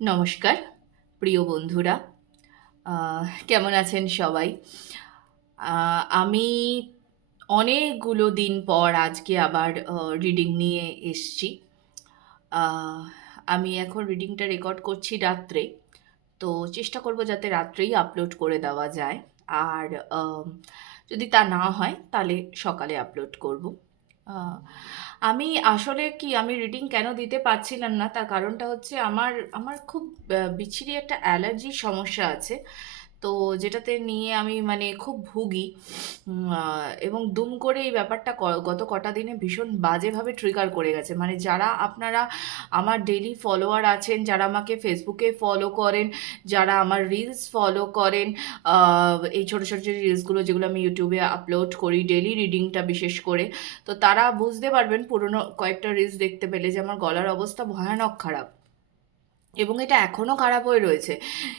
নমস্কার, প্রিয় বন্ধুরা। কেমন আছেন সবাই? আমি অনেকগুলো দিন পর আজকে আবার রিডিং নিয়ে এসছি। আমি এখন রিডিংটা রেকর্ড করছি রাত্রে। তো চেষ্টা করব যাতে রাত্রেই আপলোড করে দেওয়া যায়। আর যদি তা না হয়, তাহলে সকালে আপলোড করব। আমি আসলে কি আমি রিডিং কেন দিতে পারছিলাম না? তার কারণটা হচ্ছে আমার আমার খুব বিচ্ছিরি একটা অ্যালার্জির সমস্যা আছে। তো যেটাতে নিয়ে আমি মানে খুব ভুগি। এবং দুম করে এই ব্যাপারটা গত কটা দিনে ভীষণ বাজেভাবে ট্রিগার করে গেছে। মানে যারা আপনারা আমার ডেলি ফলোয়ার আছেন, যারা আমাকে ফেসবুকে ফলো করেন, যারা আমার রিলস ফলো করেন এই ছোটো ছোটো ছোটো রিলসগুলো যেগুলো আমি ইউটিউবে আপলোড করি ডেলি রিডিংটা বিশেষ করে, তো তারা বুঝতে পারবেন পুরনো কয়েকটা রিলস দেখতে পেলে যে আমার গলার অবস্থা ভয়ানক খারাপ। এবং এটা এখনও খারাপ হয়ে রয়েছে।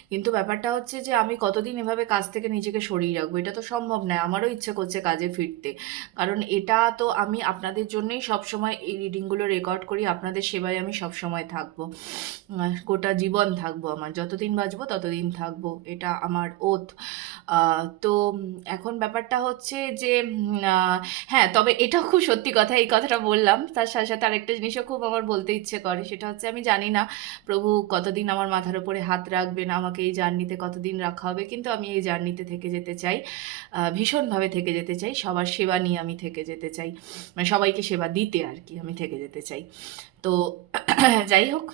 কিন্তু ব্যাপারটা হচ্ছে যে, আমি কতদিন এভাবে কাজ থেকে নিজেকে সরিয়ে রাখব? এটা তো সম্ভব নয়। আমারও ইচ্ছে করছে কাজে ফিরতে। কারণ এটা তো আমি আপনাদের জন্যই সবসময় এই রিডিংগুলো রেকর্ড করি। আপনাদের সেবায় আমি সবসময় থাকব। গোটা জীবন থাকব আমার। যতদিন বাঁচবো, ততদিন থাকব। এটা আমার ওথ। তো এখন ব্যাপারটা হচ্ছে যে হ্যাঁ তবে এটা খুব সত্যি কথা, এই কথাটা বললাম। তার সাথে সাথে আরেকটা জিনিসও খুব আমার বলতে ইচ্ছে করে। সেটা হচ্ছে আমি জানি না প্রভু কতদিন আমার মাথার উপরে হাত রাখবেন আমাকে এই জার্নিতে কতদিন রাখা হবে, কিন্তু আমি এই জার্নিতে থেকে যেতে চাই ভীষণভাবে থেকে যেতে চাই, সবার সেবা নিয়ে আমি থেকে যেতে চাই মানে সবাইকে সেবা দিতে আর কি আমি থেকে যেতে চাই। তো যাই হোক,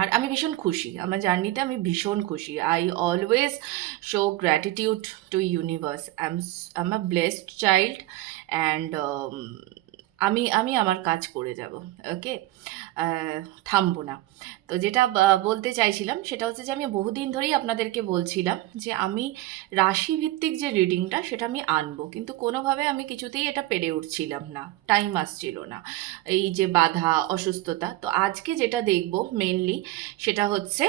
আর আমি ভীষণ খুশি, আমার জার্নিতে আমি ভীষণ খুশি I always show gratitude to universe I am I am a blessed child and আমি আমি আমার কাজ করে যাব ওকে থামবো না। তো যেটা বলতে চাইছিলাম সেটা হচ্ছে যে আমি বহুদিন ধরেই আপনাদেরকে বলছিলাম যে আমি রাশি ভিত্তিক যে রিডিংটা সেটা আমি আনব, কিন্তু কোনোভাবে আমি কিছুতেই এটা পেরে উঠছিলাম না টাইম আসছিল না। এই যে বাধা, অসুস্থতা, তো আজকে যেটা দেখব মেনলি সেটা হচ্ছে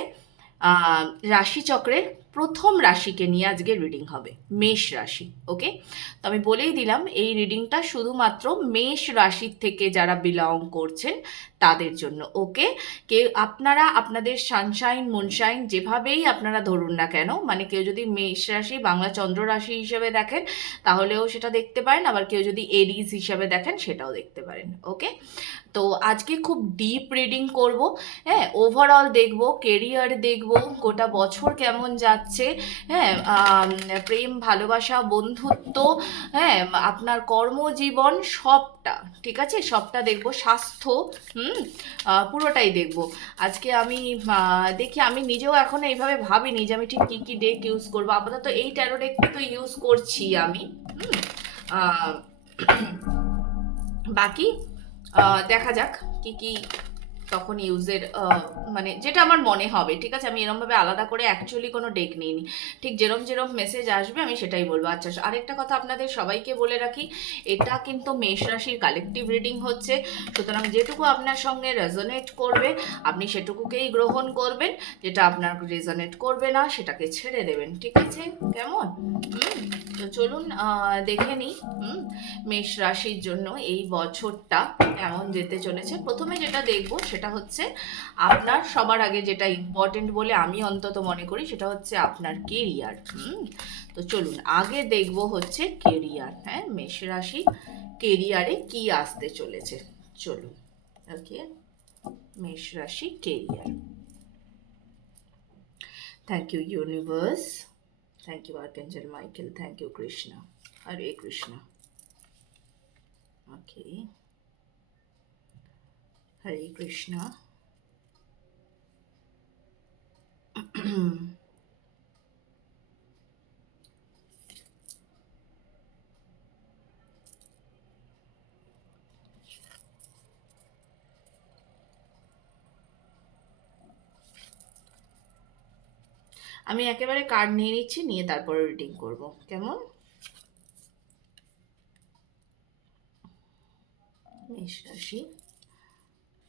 রাশিচক্রের প্রথম রাশিকে নিয়ে আজকে রিডিং হবে, মেষ রাশি ওকে তো আমি বলেই দিলাম, এই রিডিংটা শুধুমাত্র মেষ রাশির থেকে যারা বিলং করছেন, তাদের জন্য ওকে কেউ, আপনারা আপনাদের সানশাইন মুনশাইন যেভাবেই আপনারা ধরুন না কেন মানে কেউ যদি মেষ রাশি, বাংলা চন্দ্র রাশি হিসেবে দেখেন, তাহলেও সেটা দেখতে পারেন, আবার কেউ যদি এরিজ হিসেবে দেখেন, সেটাও দেখতে পারেন ওকে তো আজকে খুব ডিপ রিডিং করব হ্যাঁ? ওভারঅল দেখব কেরিয়ার দেখব, গোটা বছর কেমন যাচ্ছে হ্যাঁ প্রেম, ভালোবাসা, বন্ধুত্ব হ্যাঁ আপনার কর্মজীবন সবটা, ঠিক আছে? সবটা দেখব, স্বাস্থ্য, হুম পুরোটাই দেখব। আজকে আমি দেখি, আমি নিজেও এখন এইভাবে ভাবিনি যে আমি ঠিক কী কী ডেক ইউজ করব। আপাতত এই ট্যারো ডেক তো ইউজ করছি আমি, হুম বাকি দেখা যাক কি কি তখন ইউজের মানে যেটা আমার মনে হবে, ঠিক আছে? আমি এরমভাবে আলাদা করে অ্যাকচুয়ালি কোনো ডেক নিইনি। ঠিক যেরম যেরম মেসেজ আসবে আমি সেটাই বলব। আচ্ছা আরেকটা কথা আপনাদের সবাইকে বলে রাখি, এটা কিন্তু মেষ রাশির কালেকটিভ রিডিং হচ্ছে। সুতরাং যেটুকু আপনার সঙ্গে রেজনেট করবে, আপনি সেটুকুকেই গ্রহণ করবেন। যেটা আপনার রেজনেট করবে না, সেটাকে ছেড়ে দেবেন। ঠিক আছে? কেমন? তো চলুন দেখে নিই। মেষ রাশির জন্য এই বছরটা কেমন যেতে চলেছে? প্রথমে যেটা দেখব সেটা হচ্ছে আপনার সবার আগে যেটা ইম্পর্টেন্ট বলে আমি অন্তত মনে করি সেটা হচ্ছে আপনার কেরিয়ার তো চলুন, আগে দেখব হচ্ছে কেরিয়ার হ্যাঁ মেষ রাশি কেরিয়ারে কি আসতে চলেছে? চলুন, ওকে, মেষ রাশি career thank you universe thank you archangel Michael thank you Krishna Hare Krishna okay Hare Krishna. আমি একেবারে কার্ড নিয়ে নিচ্ছি নিয়ে তারপরে রিডিং করব। কেমন? মেষ রাশি।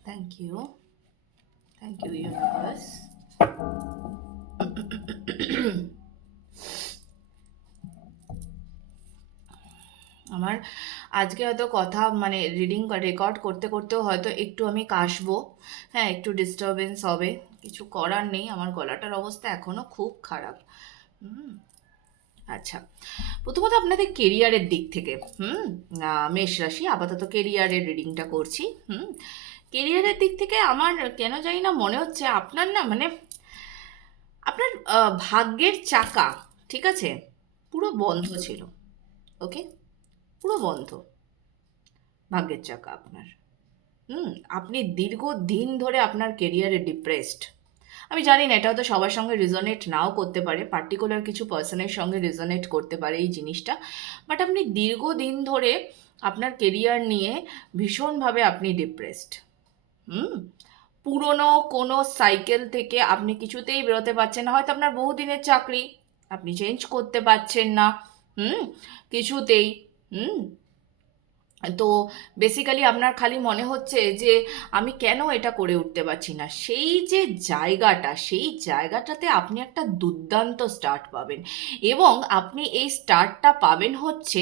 Thank you thank you universe আমার আজকে হয়তো কথা মানে রিডিং রেকর্ড করতে করতেও হয়তো একটু আমি কাশবো। হ্যাঁ একটু ডিস্টারবেন্স হবে। কিছু করার নেই। আমার গলাটার অবস্থা এখনও খুব খারাপ। হুম। আচ্ছা। প্রথমত আপনাদের কেরিয়ারের দিক থেকে হুম। মেষ রাশি আপাতত কেরিয়ারের রিডিংটা করছি হুম। কেরিয়ারের দিক থেকে আমার কেন জানি না মনে হচ্ছে আপনার না মানে আপনার ভাগ্যের চাকা, ঠিক আছে? পুরো বন্ধ ছিল, ওকে? পুরো বন্ধ। ভাগ্যের চাকা আপনার। হুম, আপনি দীর্ঘ দিন ধরে আপনার কেরিয়ারে ডিপ্রেসড আমি জানি না এটা হয়তো সবার সঙ্গে রিজনেট নাও করতে পারে পার্টিকুলার কিছু পার্সনের সঙ্গে রিজনেট করতে পারে এই জিনিসটা। বাট আপনি দীর্ঘদিন ধরে আপনার কেরিয়ার নিয়ে ভীষণভাবে আপনি ডিপ্রেসড হুম, পুরনো কোনো সাইকেল থেকে আপনি কিছুতেই বেরোতে পারছেন না। হয়তো আপনার বহুদিনের চাকরি, আপনি চেঞ্জ করতে পারছেন না। হুম, কিছুতেই, হুম। তো বেসিক্যালি আপনার খালি মনে হচ্ছে যে আমি কেন এটা করে উঠতে পারছি না? সেই যে জায়গাটা, সেই জায়গাটাতে আপনি একটা দুর্দান্ত স্টার্ট পাবেন। এবং আপনি এই স্টার্টটা পাবেন হচ্ছে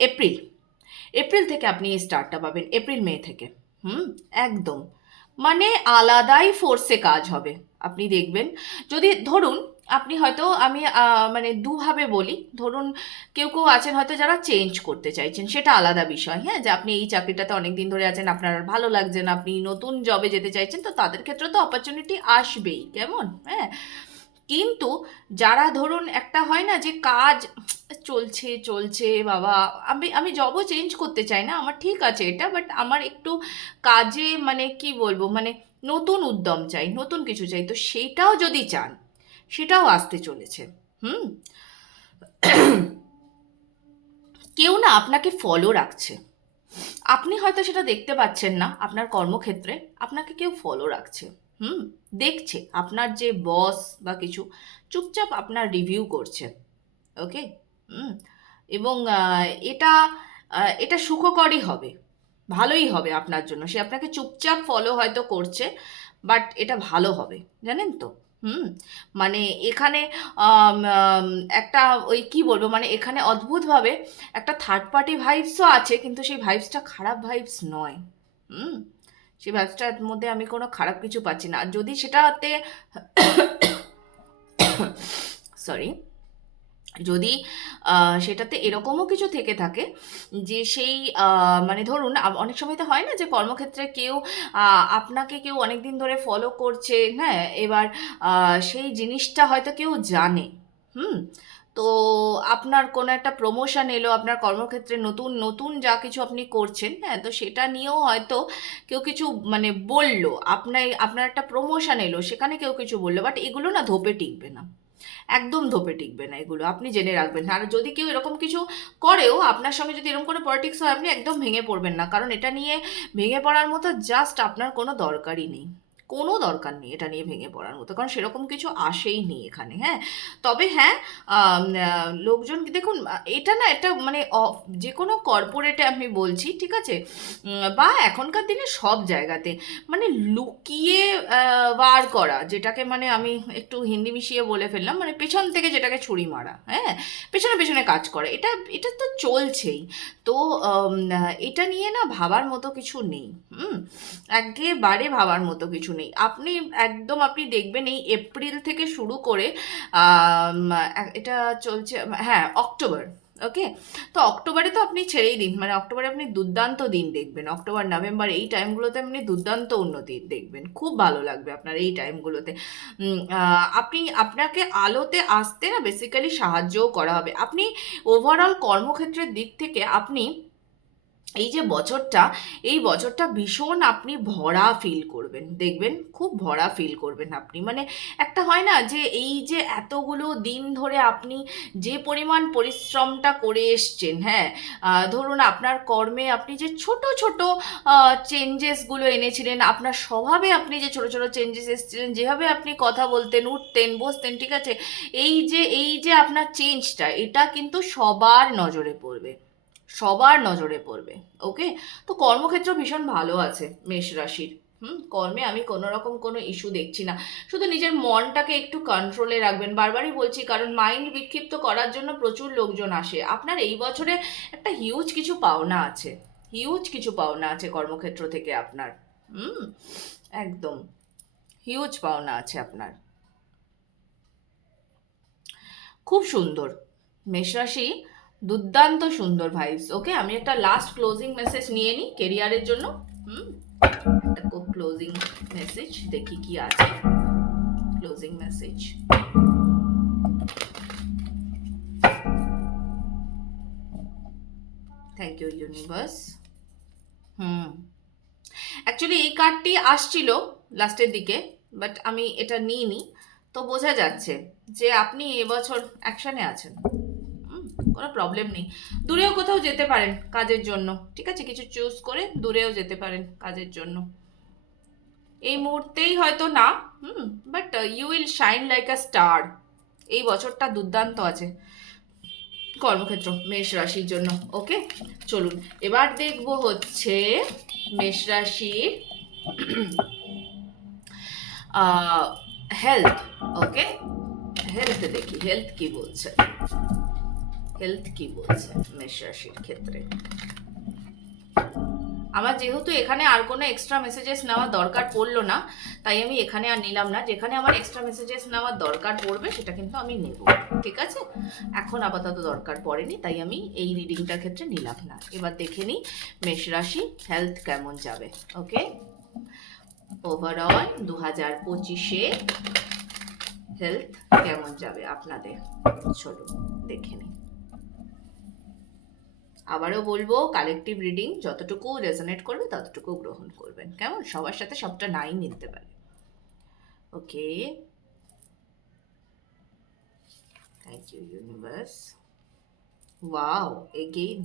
এপ্রিল এপ্রিল থেকে আপনি এই স্টার্টটা পাবেন, এপ্রিল, মে থেকে। হুম, একদম। মানে আলাদাই ফোর্সে কাজ হবে। আপনি দেখবেন, যদি ধরুন, আপনি হয়তো আমি মানে দুভাবে বলি, ধরুন কেউ কেউ আছেন হয়তো যারা চেঞ্জ করতে চাইছেন, সেটা আলাদা বিষয় হ্যাঁ? যে আপনি এই চাকরিটাতে অনেক দিন ধরে আছেন, আপনার আর ভালো লাগছে না, আপনি নতুন জবে যেতে চাইছেন, তো তাদের ক্ষেত্রে তো অপরচুনিটি আসবেই, কেমন? হ্যাঁ? কিন্তু যারা ধরুন একটা হয় না যে কাজ চলছে চলছে, বাবা, আমি আমি জবও চেঞ্জ করতে চাই না, আমার ঠিক আছে এটা বাট আমার একটু কাজে মানে কি বলব মানে নতুন উদ্যম চাই, নতুন কিছু চাই, তো সেটাও যদি চান, সেটাও আসতে চলেছে, হুম? কেউ না আপনাকে ফলো রাখছে। আপনি হয়তো সেটা দেখতে পাচ্ছেন না আপনার কর্মক্ষেত্রে, আপনাকে কেউ ফলো রাখছে। হুম, দেখছে। আপনার যে বস বা কিছু, চুপচাপ আপনার রিভিউ করছে। ওকে হুম, এবং এটা এটা সুখকরই হবে। ভালোই হবে আপনার জন্য। সে আপনাকে চুপচাপ ফলো হয়তো করছে বাট এটা ভালো হবে। জানেন তো? হুম মানে এখানে একটা ওই কি বলব মানে এখানে অদ্ভুতভাবে একটা থার্ড পার্টি ভাইবসও আছে, কিন্তু সেই ভাইবসটা খারাপ ভাইবস নয়। হুম সেই ভাইবসটার মধ্যে আমি কোনো খারাপ কিছু পাচ্ছি না। আর যদি সেটাতে সরি যদি সেটাতে এরকমও কিছু থেকে থাকে যে সেই মানে ধরুন অনেক সময় তো হয় না যে কর্মক্ষেত্রে কেউ আপনাকে কেউ অনেক দিন ধরে ফলো করছে হ্যাঁ? এবার সেই জিনিসটা হয়তো কেউ জানে, হুম? তো আপনার কোনো একটা প্রমোশন এলো, আপনার কর্মক্ষেত্রে নতুন নতুন যা কিছু আপনি করছেন হ্যাঁ তো সেটা নিয়েও হয়তো কেউ কিছু মানে বলল আপনার আপনার একটা প্রমোশন এলো, সেখানে কেউ কিছু বলল বাট এগুলো না ধোপে টিকবে না। একদম ধোপে টিকবে না এগুলো, আপনি জেনে রাখবেন। আর যদি কেউ এরকম কিছু করেও, আপনার সঙ্গে যদি এরকম কোনো পলিটিক্স হয়, আপনি একদম ভেঙে পড়বেন না, কারণ এটা নিয়ে ভেঙে পড়ার মতো জাস্ট আপনার কোনো দরকারই নেই। কোনো দরকার নেই এটা নিয়ে ভেঙে পড়ার মতো, কারণ সেরকম কিছু আসেই নেই এখানে হ্যাঁ? তবে হ্যাঁ লোকজন দেখুন এটা না এটা মানে যে কোনো কর্পোরেটে আমি বলছি, ঠিক আছে? বা এখনকার দিনে সব জায়গাতে মানে লুকিয়ে বার করা, যেটাকে মানে আমি একটু হিন্দি মিশিয়ে বলে ফেললাম মানে পেছন থেকে যেটাকে ছুরি মারা হ্যাঁ? পেছনে পেছনে কাজ করা, এটা এটা তো চলছেই। তো এটা নিয়ে না ভাবার মতো কিছু নেই, হুম? একেবারে ভাবার মতো কিছু নেই। আপনি একদম আপনি দেখবেন এই এপ্রিল থেকে শুরু করে এটা চলছে হ্যাঁ অক্টোবর, ওকে? তো অক্টোবরে তো আপনি ছেড়েই দিন মানে অক্টোবরে আপনি দুর্দান্ত দিন দেখবেন, অক্টোবর, নভেম্বর এই টাইমগুলোতে আপনি দুর্দান্ত উন্নতি দেখবেন, খুব ভালো লাগবে আপনার এই টাইমগুলোতে। আপনি, আপনাকে আলোতে আসতে না বেসিক্যালি সাহায্যও করা হবে। আপনি ওভারঅল কর্মক্ষেত্রের দিক থেকে আপনি এই যে বছরটা, এই বছরটা ভীষণ আপনি ভরা ফিল করবেন। দেখবেন, খুব ভরা ফিল করবেন আপনি। মানে একটা হয় না যে, এই যে এতগুলো দিন ধরে আপনি যে পরিমাণ পরিশ্রমটা করে এসছেন হ্যাঁ ধরুন আপনার কর্মে আপনি যে ছোট ছোট চেঞ্জেসগুলো এনেছিলেন, আপনার স্বভাবে আপনি যে ছোট ছোট চেঞ্জেস এসেছিলেন, যেভাবে আপনি কথা বলতেন, উঠতেন, বসতেন, ঠিক আছে? এই যে এই যে আপনার চেঞ্জটা এটা কিন্তু সবার নজরে পড়বে। সবার নজরে পড়বে ওকে তো কর্মক্ষেত্র ভীষণ ভালো আছে মেষ রাশির, হুম? কর্মে আমি কোনো রকম কোনো ইস্যু দেখছি না। শুধু নিজের মনটাকে একটু কন্ট্রোলে রাখবেন। বারবারই বলছি, কারণ মাইন্ড বিক্ষিপ্ত করার জন্য প্রচুর লোকজন আসে। আপনার এই বছরে একটা হিউজ কিছু পাওনা আছে হিউজ কিছু পাওনা আছে কর্মক্ষেত্র থেকে আপনার, হুম? একদম হিউজ পাওনা আছে আপনার। খুব সুন্দর মেষরাশি দুর্দান্ত সুন্দর ভাইস ওকে আমি একটা লাস্ট ক্লোজিং মেসেজ নিয়ে নিই কেরিয়ারের জন্য। হুম? ক্লোজিং মেসেজ দেখি কি আছে। Closing message thank you universe hmm. Actually এই কার্ডটি আসছিল লাস্টের দিকে বাট আমি এটা নিইনি। তো বোঝা যাচ্ছে যে আপনি এবছর অ্যাকশানে আছেন। কোনো প্রবলেম নেই। দূরেও কোথাও যেতে পারেন কাজের জন্য, ঠিক আছে? কিছু চুজ করে দূরেও যেতে পারেন কাজের জন্য। এই মুহূর্তেই হয়তো না, হুম but you will shine like a star এই বছরটা দুর্দান্ত আছে কর্মক্ষেত্র, মেষ রাশির জন্য ওকে চলুন, এবার দেখব হচ্ছে মেষ রাশির হেলথ ওকে হেলথ দেখি হেলথ কি বলছে? হেলথ কি বলছে? মেষ রাশির ক্ষেত্রে। আমার যেহেতু এখানে আর কোনো এক্সট্রা মেসেজেস নেওয়ার দরকার পড়ল না তাই আমি এখানে আর নিলাম না। যেখানে আমার এক্সট্রা মেসেজেস নেওয়ার দরকার পড়বে সেটা কিন্তু আমি নেব। ঠিক আছে? এখন আপাতত দরকার পড়েনি তাই আমি এই রিডিংটার ক্ষেত্রে নিলাম না। এবার দেখে নিই মেষ রাশি হেলথ কেমন যাবে। ওকে ওভারঅল দু হাজার পঁচিশে হেলথ কেমন যাবে আপনাদের? চলুন দেখে নিই। আবারও বলব কালেকটিভ রিডিং যতটুকু রেজনেট করবে ততটুকু গ্রহণ করবেন। কেমন? সবার সাথে সবটা নাই নিতে পারে। Okay thank you universe wow again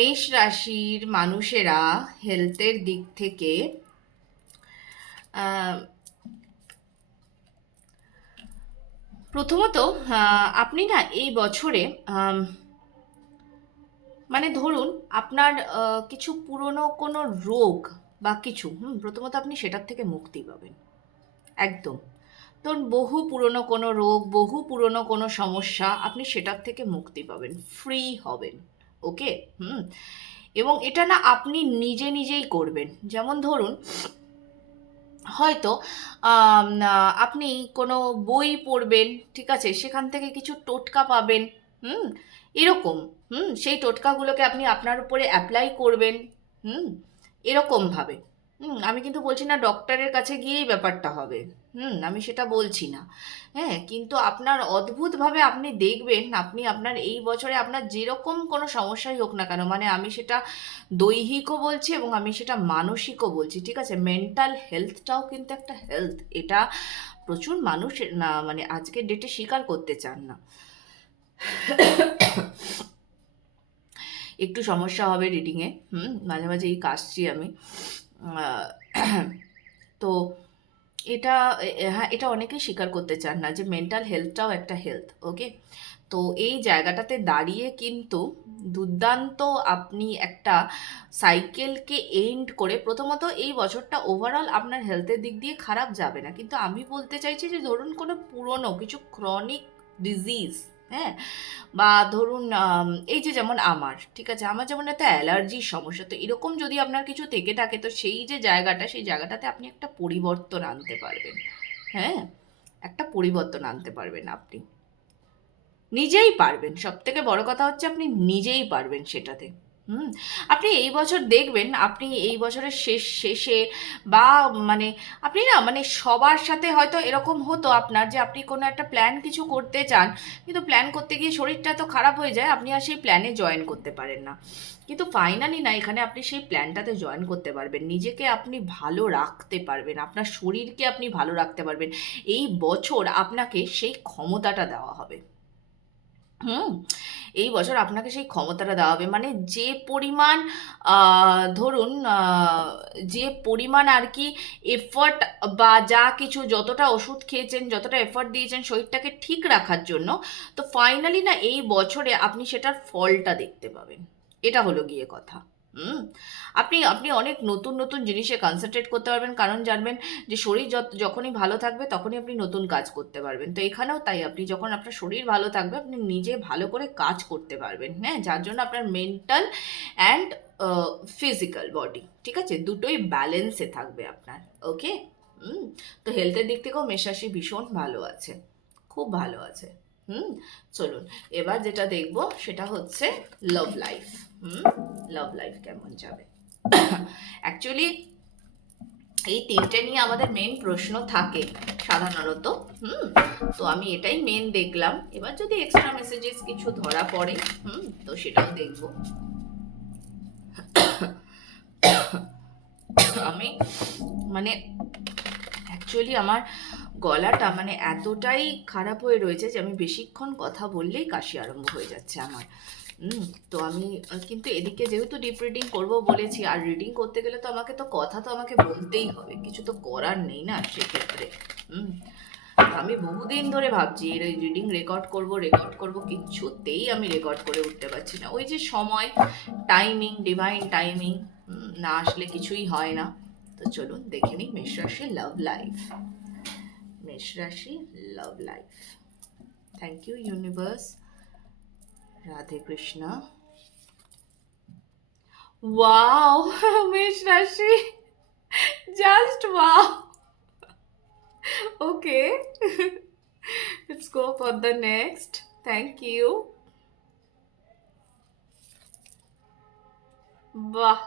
মেষ রাশির মানুষেরা হেলথের দিক থেকে প্রথমত আপনি না এই বছরে মানে ধরুন আপনার কিছু পুরনো কোনো রোগ বা কিছু, হুম, প্রথমত আপনি সেটার থেকে মুক্তি পাবেন। একদম। ধরুন বহু পুরনো কোনো রোগ, বহু পুরনো কোনো সমস্যা, আপনি সেটার থেকে মুক্তি পাবেন ফ্রি হবেন। ওকে? হুম। এবং এটা না আপনি নিজে নিজেই করবেন। যেমন ধরুন, হয়তো আপনি কোনো বই পড়বেন, ঠিক আছে? সেখান থেকে কিছু টোটকা পাবেন, হুম? এরকম, হুম? সেই টোটকাগুলোকে আপনি আপনার উপরে অ্যাপ্লাই করবেন, হুম? এরকমভাবে। হুম, আমি কিন্তু বলছি না ডক্টরের কাছে গিয়েই ব্যাপারটা হবে। হুম, আমি সেটা বলছি না। হ্যাঁ কিন্তু আপনার অদ্ভুতভাবে আপনি দেখবেন, আপনি আপনার এই বছরে আপনার যেরকম কোনো সমস্যাই হোক না কেন মানে আমি সেটা দৈহিকও বলছি এবং আমি সেটা মানসিকও বলছি, ঠিক আছে? মেন্টাল হেলথটাও কিন্তু একটা হেলথ এটা প্রচুর মানুষ না মানে আজকের ডেটে স্বীকার করতে চান না। একটু সমস্যা হবে রিডিংয়ে হুম, মাঝে মাঝে এই কাশছি আমি। তো এটা হ্যাঁ এটা অনেকেই স্বীকার করতে চান না যে মেন্টাল হেলথটাও একটা হেলথ ওকে তো এই জায়গাটাতে দাঁড়িয়ে কিন্তু দুর্দান্ত আপনি একটা সাইকেলকে এন্ড করে প্রথমত এই বছরটা ওভারঅল আপনার হেলথের দিক দিয়ে খারাপ যাবে না। কিন্তু আমি বলতে চাইছি যে ধরুন কোনো পুরনো কিছু ক্রনিক ডিজিজ হ্যাঁ? বা ধরুন এই যে যেমন আমার, ঠিক আছে? আমার যেমন একটা অ্যালার্জির সমস্যা, তো এরকম যদি আপনার কিছু থেকে থাকে, তো সেই যে জায়গাটা, সেই জায়গাটাতে আপনি একটা পরিবর্তন আনতে পারবেন। হ্যাঁ? একটা পরিবর্তন আনতে পারবেন আপনি। নিজেই পারবেন। সব থেকে বড় কথা হচ্ছে আপনি নিজেই পারবেন সেটাতে। হুম, আপনি এই বছর দেখবেন, আপনি এই বছরের শেষ, শেষে বা মানে আপনি না মানে সবার সাথে হয়তো এরকম হতো আপনার যে আপনি কোনো একটা প্ল্যান কিছু করতে চান, কিন্তু প্ল্যান করতে গিয়ে শরীরটা তো খারাপ হয়ে যায়, আপনি আর সেই প্ল্যানে জয়েন করতে পারেন না। কিন্তু ফাইনালি না, এখানে আপনি সেই প্ল্যানটাতে জয়েন করতে পারবেন, নিজেকে আপনি ভালো রাখতে পারবেন, আপনার শরীরকে আপনি ভালো রাখতে পারবেন। এই বছর আপনাকে সেই ক্ষমতাটা দেওয়া হবে। হুম, এই বছর আপনাকে সেই ক্ষমতাটা দেওয়া হবে। মানে যে পরিমাণ ধরুন যে পরিমাণ আর কি এফর্ট বা যা কিছু যতটা ওষুধ খেয়েছেন, যতটা এফর্ট দিয়েছেন শরীরটাকে ঠিক রাখার জন্য, তো ফাইনালি না এই বছরে আপনি সেটার ফলটা দেখতে পাবেন। এটা হলো গিয়ে কথা। আপনি আপনি অনেক নতুন নতুন জিনিসে কনসেন্ট্রেট করতে পারবেন। কারণ জানবেন যে শরীর যখনই ভালো থাকবে তখনই আপনি নতুন কাজ করতে পারবেন। তো এখানেও তাই, আপনি যখন আপনার শরীর ভালো থাকবে, আপনি নিজে ভালো করে কাজ করতে পারবেন হ্যাঁ? যার জন্য আপনার মেন্টাল অ্যান্ড ফিজিক্যাল বডি ঠিক আছে? দুটোই ব্যালেন্সে থাকবে আপনার ওকে তো হেলথের দিক থেকেও মেশাশি ভীষণ ভালো আছে, খুব ভালো আছে, হুম? চলুন, এবার যেটা দেখব সেটা হচ্ছে লাভ লাইফ লাভ লাইফ কেমন যাবে? অ্যাকচুয়ালি এই তিনটে নিয়ে আমাদের মেন প্রশ্ন থাকে সাধারণত, হুম? তো আমি এটাই মেন দেখলাম। এবার যদি এক্সট্রা মেসেজেস কিছু ধরা পড়ে, হুম? তো সেটাও দেখব। আমি মানে অ্যাকচুয়ালি আমার গলাটা মানে এতটাই খারাপ হয়ে রয়েছে যে আমি বেশিক্ষণ কথা বললেই কাশি আরম্ভ হয়ে যাচ্ছে আমার। তো আমি কিন্তু এদিকে যেহেতু ডিপ রিডিং করব বলেছি, আর রিডিং করতে গেলে তো আমাকে তো কথা তো আমাকে বলতেই হবে, কিছু তো করার নেই না সেক্ষেত্রে, হুম। আমি বহুদিন ধরে ভাবছি এর রিডিং রেকর্ড করব রেকর্ড করব, কিছুতেই আমি রেকর্ড করে উঠতে পারছি না। ওই যে সময় টাইমিং ডিভাইন টাইমিং না আসলে কিছুই হয় না। তো চলুন দেখে নিই মেষ রাশি লাভ লাইফ মেষ রাশি love life thank you universe Radhe Krishna. Wow মেষ রাশি। Just wow okay, let's go for the next. Thank you. বাহ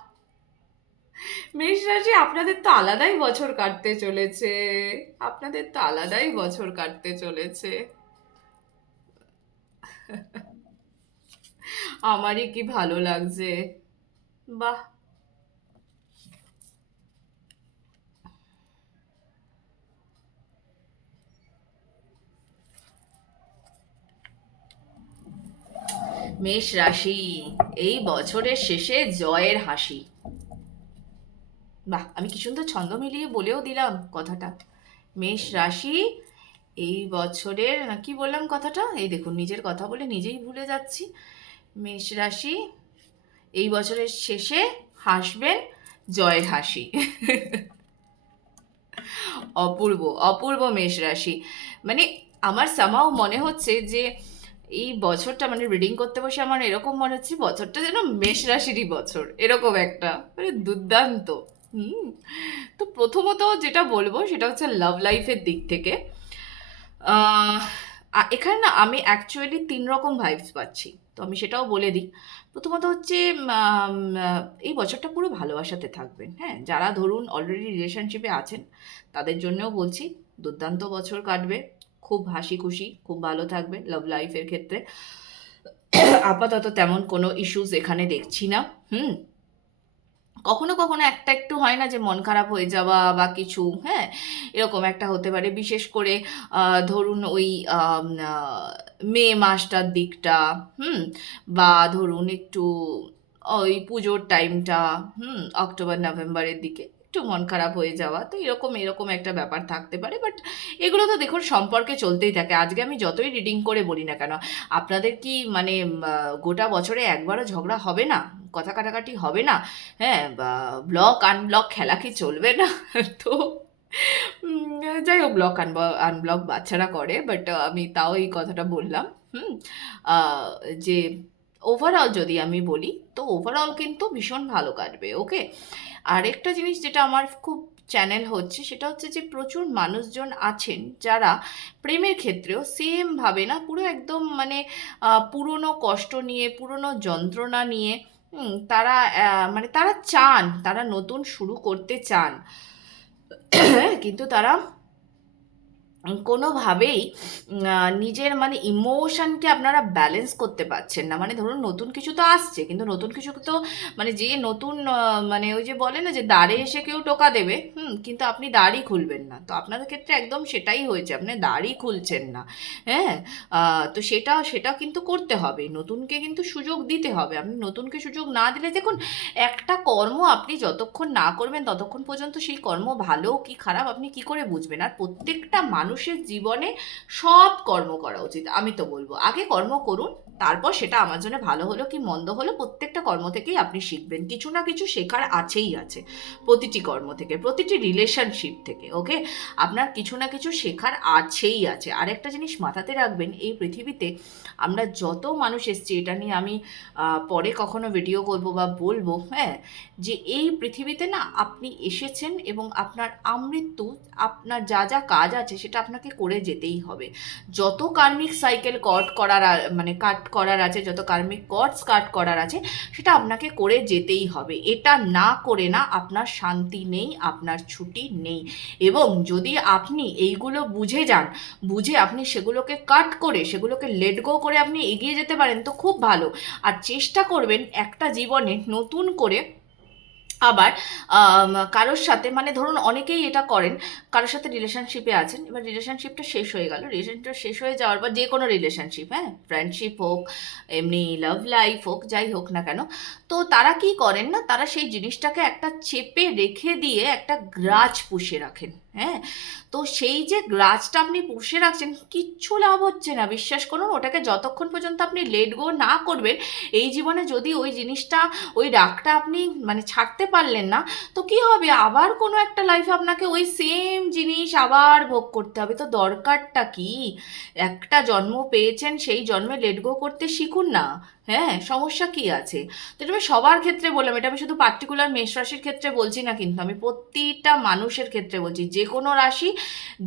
মেষ রাশি, আপনাদের তো আলাদাই বছর কাটতে চলেছে। আপনাদের তো আলাদাই বছর কাটতে চলেছে। আমারই কি ভালো লাগছে। বাহ। মেষ রাশি, এই বছরের শেষে জয়ের হাসি। বাহ, আমি কি সুন্দর ছন্দ মিলিয়ে বলেও দিলাম কথাটা। মেষ রাশি, এই বছরের কি বললাম কথাটা? এই দেখুন, নিজের কথা বলে নিজেই ভুলে যাচ্ছি। মেষ রাশি, এই বছরের শেষে হাসবেন জয়ের হাসি। অপূর্ব অপূর্ব মেষ রাশি। মানে আমার সামাও মনে হচ্ছে যে এই বছরটা মানে রিডিং করতে বসে আমার এরকম মনে হচ্ছে বছরটা যেন মেষ রাশিরই বছর, এরকম একটা মানে দুর্দান্ত। হুম, তো প্রথমত যেটা বলব সেটা হচ্ছে লাভ লাইফের দিক থেকে। এখানে না আমি অ্যাকচুয়ালি তিন রকম ভাইবস পাচ্ছি। তো আমি সেটাও বলে দিই। প্রথমত হচ্ছে এই বছরটা পুরো ভালোবাসাতে থাকবেন হ্যাঁ? যারা ধরুন অলরেডি রিলেশনশিপে আছেন, তাদের জন্যও বলছি, দুর্দান্ত বছর কাটবে। খুব হাসি খুশি, খুব ভালো থাকবে লাভ লাইফের ক্ষেত্রে। আপাতত তেমন কোনো ইস্যুস এখানে দেখছি না, হুম? কখনো কখনো একটা একটু হয় না যে মন খারাপ হয়ে যাওয়া বা কিছু হ্যাঁ এরকম একটা হতে পারে। বিশেষ করে ধরুন ওই মে মাসটার দিকটা, হুম, বা ধরুন একটু, ওই পুজোর টাইমটা হুম, অক্টোবর, নভেম্বরের দিকে। একটু মন খারাপ হয়ে যাওয়া, তো এরকম এরকম একটা ব্যাপার থাকতে পারে। বাট এগুলো তো দেখুন, সম্পর্কে চলতেই থাকে। আজকে আমি যতই রিডিং করে বলি না কেন, আপনাদের কি মানে গোটা বছরে একবারও ঝগড়া হবে না? কথা কাটাকাটি হবে না? হ্যাঁ ব্লক আনব্লক খেলা কি চলবে না? তো যাই হোক ব্লক আনব্লক বাচ্চারা করে। বাট আমি তাও এই কথাটা বললাম। হুম যে ওভারঅল যদি আমি বলি, তো ওভারঅল কিন্তু ভীষণ ভালো কাটবে ওকে আরেকটা জিনিস যেটা আমার খুব চ্যানেল হচ্ছে, সেটা হচ্ছে যে প্রচুর মানুষজন আছেন যারা প্রেমের ক্ষেত্রেও সেমভাবে না, পুরো একদম মানে পুরনো কষ্ট নিয়ে, পুরনো যন্ত্রণা নিয়ে তারা মানে তারা চান, তারা নতুন শুরু করতে চান। কিন্তু তারা কোনোভাবেই নিজের মানে ইমোশনকে আপনারা ব্যালেন্স করতে পারছেন না। মানে ধরুন নতুন কিছু তো আসছে, কিন্তু নতুন কিছু তো মানে যে নতুন মানে ওই যে বলে না যে দাঁড়ে এসে কেউ টোকা দেবে, হুম, কিন্তু আপনি দাড়ি খুলবেন না। তো আপনাদের ক্ষেত্রে একদম সেটাই হয়েছে, আপনি দাড়ি খুলছেন না। হ্যাঁ? তো সেটা সেটা কিন্তু করতে হবে। নতুনকে কিন্তু সুযোগ দিতে হবে। আপনি নতুনকে সুযোগ না দিলে দেখুন, একটা কর্ম আপনি যতক্ষণ না করবেন, ততক্ষণ পর্যন্ত সেই কর্ম ভালো কি খারাপ আপনি কি করে বুঝবেন? আর প্রত্যেকটা মানুষের জীবনে সব কর্ম করা উচিত, আমি তো বলব। আগে কর্ম করুন, তারপর সেটা আমার জন্য ভালো হলো কি মন্দ হলো, প্রত্যেকটা কর্ম থেকেই আপনি শিখবেন। কিছু না কিছু শেখার আছেই আছে প্রতিটি কর্ম থেকে, প্রতিটি রিলেশনশিপ থেকে ওকে আপনার কিছু না কিছু শেখার আছেই আছে। আর একটা জিনিস মাথাতে রাখবেন, এই পৃথিবীতে আমরা যত মানুষ এসছি, এটা নিয়ে আমি পরে কখনো ভিডিও করব বা বলব হ্যাঁ? যে এই পৃথিবীতে না আপনি এসেছেন এবং আপনার আমৃত্যু, আপনার যা যা কাজ আছে সেটা আপনাকে করে যেতেই হবে। যত কার্মিক সাইকেল কট করার মানে কাট করার আছে, যত কার্মিক কটস কাট করার আছে, সেটা আপনাকে করে যেতেই হবে। এটা না করে না আপনার শান্তি নেই, আপনার ছুটি নেই। এবং যদি আপনি এইগুলো বুঝে যান, বুঝে আপনি সেগুলোকে কাট করে, সেগুলোকে লেট গো করে আপনি এগিয়ে যেতে পারেন, তো খুব ভালো। আর চেষ্টা করবেন একটা জীবনে নতুন করে আবার কারোর সাথে মানে ধরুন অনেকেই এটা করেন, কারোর সাথে রিলেশনশিপে আছেন, এবার রিলেশনশিপটা শেষ হয়ে গেল রিলেশনশিপটা শেষ হয়ে যাওয়ার পর যে কোনো রিলেশনশিপ হ্যাঁ ফ্রেন্ডশিপ হোক, এমনি লাভ লাইফ হোক, যাই হোক না কেন, তো তারা কি করেন না, তারা সেই জিনিসটাকে একটা চেপে রেখে দিয়ে একটা গ্রাজ পুষে রাখেন। হ্যাঁ? তো সেই যে গ্রাজটা আপনি পুষে রাখছেন, কিচ্ছু লাভ হচ্ছে না, বিশ্বাস করুন, ওটাকে যতক্ষণ পর্যন্ত আপনি লেট গো না করবেন, এই জীবনে যদি ওই জিনিসটা, ওই রাগটা আপনি মানে ছাড়তে পারলেন না, তো কি হবে? আবার কোনো একটা লাইফে আপনাকে ওই সেম জিনিস আবার ভোগ করতে হবে। তো দরকারটা কি? একটা জন্ম পেয়েছেন, সেই জন্মে লেট গো করতে শিখুন না। হ্যাঁ সমস্যা কি আছে? তো এটা আমি সবার ক্ষেত্রে বললাম, এটা আমি শুধু পার্টিকুলার মেষ রাশির ক্ষেত্রে বলছি না কিন্তু আমি প্রতিটা মানুষের ক্ষেত্রে বলছি যে কোনো রাশি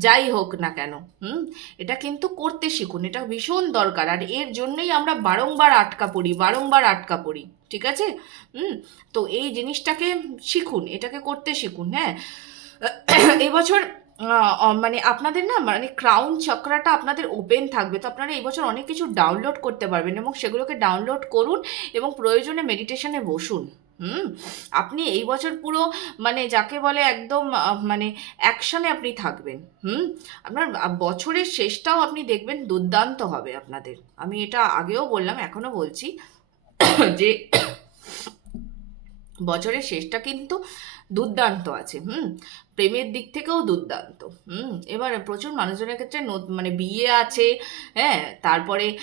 যাই হোক না কেন, হুম, এটা কিন্তু করতে শিখুন, এটা ভীষণ দরকার। আর এর জন্যই আমরা বারংবার আটকা পড়ি, বারংবার আটকা পড়ি, ঠিক আছে? হুম, তো এই জিনিসটাকে শিখুন, এটাকে করতে শিখুন হ্যাঁ। এবছর মানে আপনাদের না মানে ক্রাউন চক্রাটা আপনাদের ওপেন থাকবে। তো আপনারা এই বছর অনেক কিছু ডাউনলোড করতে পারবেন এবং সেগুলোকে ডাউনলোড করুন এবং প্রয়োজনে মেডিটেশনে বসুন। হুম? আপনি এই বছর পুরো মানে যাকে বলে একদম মানে অ্যাকশনে আপনি থাকবেন। হুম? আপনার বছরের শেষটাও আপনি দেখবেন দুর্দান্ত হবে আপনাদের। আমি এটা আগেও বললাম এখনও বলছি যে বছরের শেষটা কিন্তু দুর্দান্ত আছে, হুম? প্রেমের দিক থেকেও দুর্দান্ত, হুম? এবার প্রচুর মানুষজনের ক্ষেত্রে মানে বিয়ে আছে হ্যাঁ? তারপরে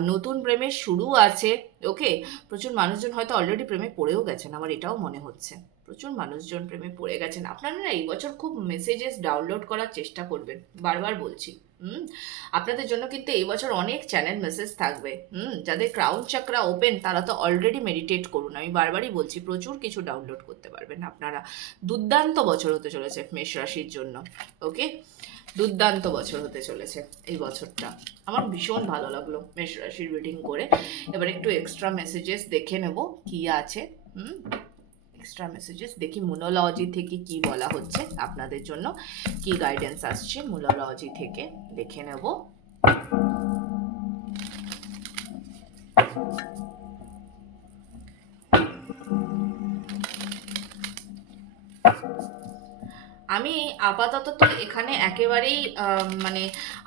নতুন প্রেমের শুরু আছে, ওকে? প্রচুর মানুষজন হয়তো অলরেডি প্রেমে পড়েও গেছেন, আমার এটাও মনে হচ্ছে। প্রচুর মানুষজন প্রেমে পড়ে গেছেন। আপনারা এই বছর খুব মেসেজেস ডাউনলোড করার চেষ্টা করবেন, বারবার বলছি। হুম? আপনাদের জন্য কিন্তু এই বছর অনেক চ্যানেল মেসেজ থাকবে। হুম? যাদের ক্রাউন চাকরা ওপেন তারা তো অলরেডি মেডিটেট করুন। আমি বারবারই বলছি, প্রচুর কিছু ডাউনলোড করতে পারবেন আপনারা। দুর্দান্ত বছর হতে চলেছে মেষ রাশির জন্য ওকে দুর্দান্ত বছর হতে চলেছে এই বছরটা। আমার ভীষণ ভালো লাগল মেষ রাশির রিডিং করে। এবার একটু এক্সট্রা মেসেজেস দেখে নেব কি আছে। হুম? এক্সট্রা মেসেজেস দেখি মুনোলজি থেকে কি বলা হচ্ছে, আপনাদের জন্য কি গাইডেন্স আসছে মুনোলজি থেকে দেখে নেব। আমি আপাতত তো এখানে একেবারেই মানে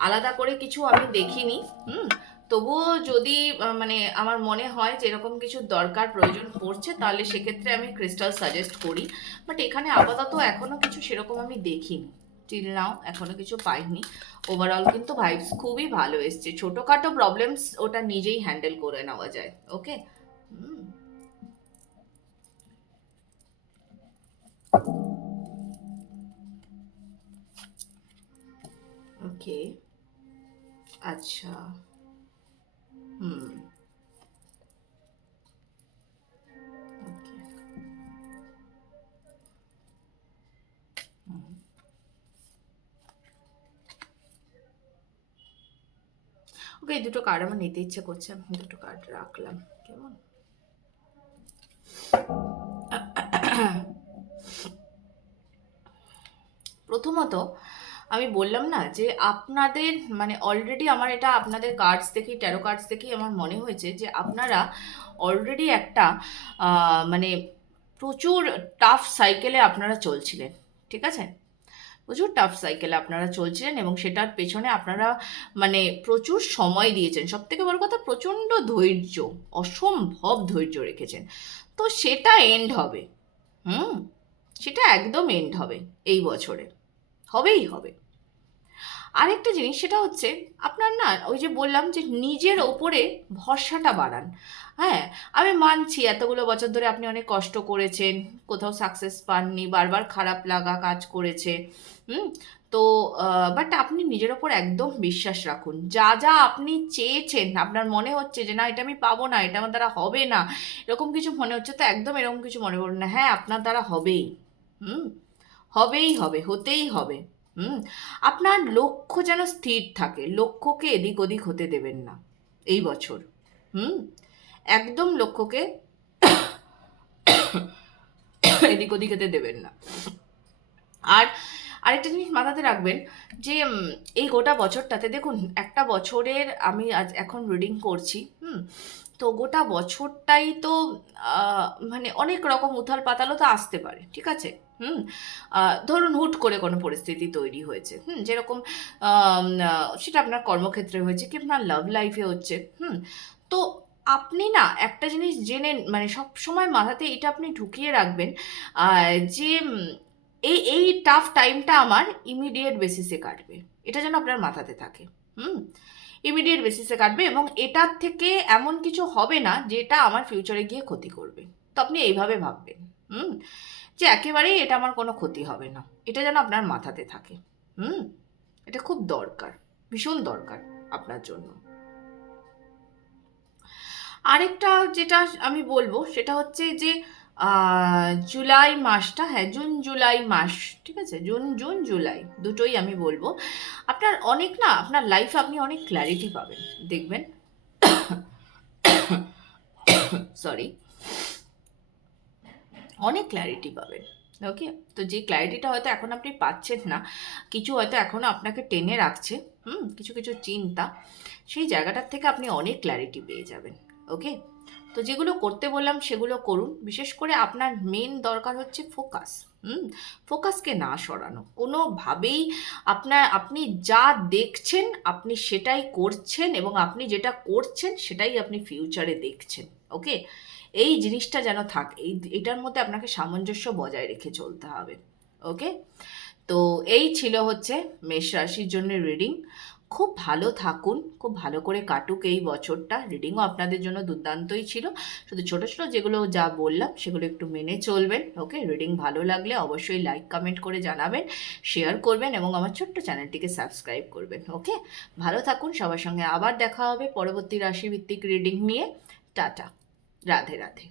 আলাদা করে কিছু আমি দেখিনি, হুম? তবুও যদি মানে আমার মনে হয় যে এরকম কিছু দরকার, প্রয়োজন পড়ছে, তাহলে সেক্ষেত্রে আমি ক্রিস্টাল সাজেস্ট করি। বাট এখানে আপাতত এখনও কিছু সেরকম আমি দেখিনি। টিল নাও এখনও কিছু পাইনি। ওভারঅল কিন্তু ভাইবস খুবই ভালো এসছে। ছোটোখাটো প্রবলেমস ওটা নিজেই হ্যান্ডেল করে নেওয়া যায়। ওকে ওকে আচ্ছা। হুম ওকে দুটো কার্ড আমার নিতে ইচ্ছে করছে আমি দুটো কার্ড রাখলাম কেমন? প্রথমত আমি বললাম না যে আপনাদের মানে অলরেডি আমার এটা আপনাদের কার্ডস দেখেই ট্যারো কার্ডস দেখেই আমার মনে হয়েছে যে আপনারা অলরেডি একটা মানে প্রচুর টাফ সাইকেলে আপনারা চলছিলেন, ঠিক আছে? প্রচুর টাফ সাইকেলে আপনারা চলছিলেন এবং সেটার পেছনে আপনারা মানে প্রচুর সময় দিয়েছেন। সব থেকে বড় কথা, প্রচণ্ড ধৈর্য, অসম্ভব ধৈর্য রেখেছেন। তো সেটা এন্ড হবে, হুম? সেটা একদম এন্ড হবে, এই বছরে। হবেই হবে। আরেকটা জিনিস, সেটা হচ্ছে আপনার না ওই যে বললাম যে নিজের ওপরে ভরসাটা বাড়ান। হ্যাঁ আমি মানছি এতগুলো বছর ধরে আপনি অনেক কষ্ট করেছেন, কোথাও সাকসেস পাননি, বারবার খারাপ লাগা কাজ করেছে, হুম? তো বাট আপনি নিজের ওপর একদম বিশ্বাস রাখুন। যা যা আপনি চেয়েছেন, আপনার মনে হচ্ছে যে না, এটা আমি পাবো না, এটা আমার দ্বারা হবে না, এরকম কিছু মনে হচ্ছে তো একদম এরকম কিছু মনে করুন না। হ্যাঁ আপনার দ্বারা হবেই, হুম? হবেই হবে, হতেই হবে। হুম? আপনার লক্ষ্য যেন স্থির থাকে, লক্ষ্যকে এদিক ওদিক হতে দেবেন না এই বছর, হুম? একদম লক্ষ্যকে এদিক ওদিক হতে দেবেন না। আর আরেকটা জিনিস মাথাতে রাখবেন যে এই গোটা বছরটাতে দেখুন, একটা বছরের আমি আজ এখন রিডিং করছি, হুম? তো গোটা বছরটাই তো মানে অনেক রকম উথাল পাতালও তো আসতে পারে, ঠিক আছে? হুম? ধরুন হুট করে কোনো পরিস্থিতি তৈরি হয়েছে, হুম? যেরকম সেটা আপনার কর্মক্ষেত্রে হয়েছে কি আপনার লাভ লাইফে হচ্ছে, হুম? তো আপনি না একটা জিনিস জেনে মানে সব সময় মাথাতে এটা আপনি ঢুকিয়ে রাখবেন যে এই এই টাফ টাইমটা আমার ইমিডিয়েট বেসিসে কাটবে, এটা যেন আপনার মাথাতে থাকে, হুম? ইমিডিয়েট বেসিসে কাটবে এবং এটার থেকে এমন কিছু হবে না যেটা আমার ফিউচারে গিয়ে ক্ষতি করবে। তো আপনি এইভাবে ভাববেন। হুম? যে একেবারেই এটা আমার কোনো ক্ষতি হবে না। এটা যেন আপনার মাথাতে থাকে। হুম? এটা খুব দরকার, ভীষণ দরকার আপনার জন্য। আরেকটা যেটা আমি বলব সেটা হচ্ছে যে জুলাই মাসটা হ্যাঁ জুন, জুলাই মাস, ঠিক আছে? জুন জুন, জুলাই, দুটোই আমি বলব। আপনার অনেক না, আপনার লাইফে আপনি অনেক ক্ল্যারিটি পাবেন, দেখবেন। সরি অনেক ক্ল্যারিটি পাবেন ওকে তো যে ক্ল্যারিটিটা হয়তো এখন আপনি পাচ্ছেন না, কিছু হয়তো এখনও আপনাকে টেনে রাখছে, হুম? কিছু কিছু চিন্তা, সেই জায়গাটার থেকে আপনি অনেক ক্ল্যারিটি পেয়ে যাবেন ওকে তো যেগুলো করতে বললাম সেগুলো করুন। বিশেষ করে আপনার মেন দরকার হচ্ছে ফোকাস হুম? ফোকাসকে না সরানো। কোনোভাবেই আপনার, আপনি যা দেখছেন, আপনি সেটাই করছেন এবং আপনি যেটা করছেন সেটাই আপনি ফিউচারে দেখছেন ওকে এই জিনিসটা যেন থাক, এই, এটার মধ্যে আপনাকে সামঞ্জস্য বজায় রেখে চলতে হবে ওকে তো এই ছিল হচ্ছে মেষ রাশির জন্য রিডিং খুব ভালো থাকুন, খুব ভালো করে কাটুক এই বছরটা। রিডিংও আপনাদের জন্য দুর্দান্তই ছিল। শুধু ছোটো, ছোট যেগুলো যা বললাম, সেগুলো একটু মেনে চলবেন ওকে রিডিং ভালো লাগলে অবশ্যই লাইক কমেন্ট করে জানাবেন শেয়ার করবেন এবং আমার ছোট্ট চ্যানেলটিকে সাবস্ক্রাইব করবেন ওকে ভালো থাকুন, সবার সঙ্গে আবার দেখা হবে পরবর্তী রাশিভিত্তিক রিডিং নিয়ে। টাটা, রাধে রাধে।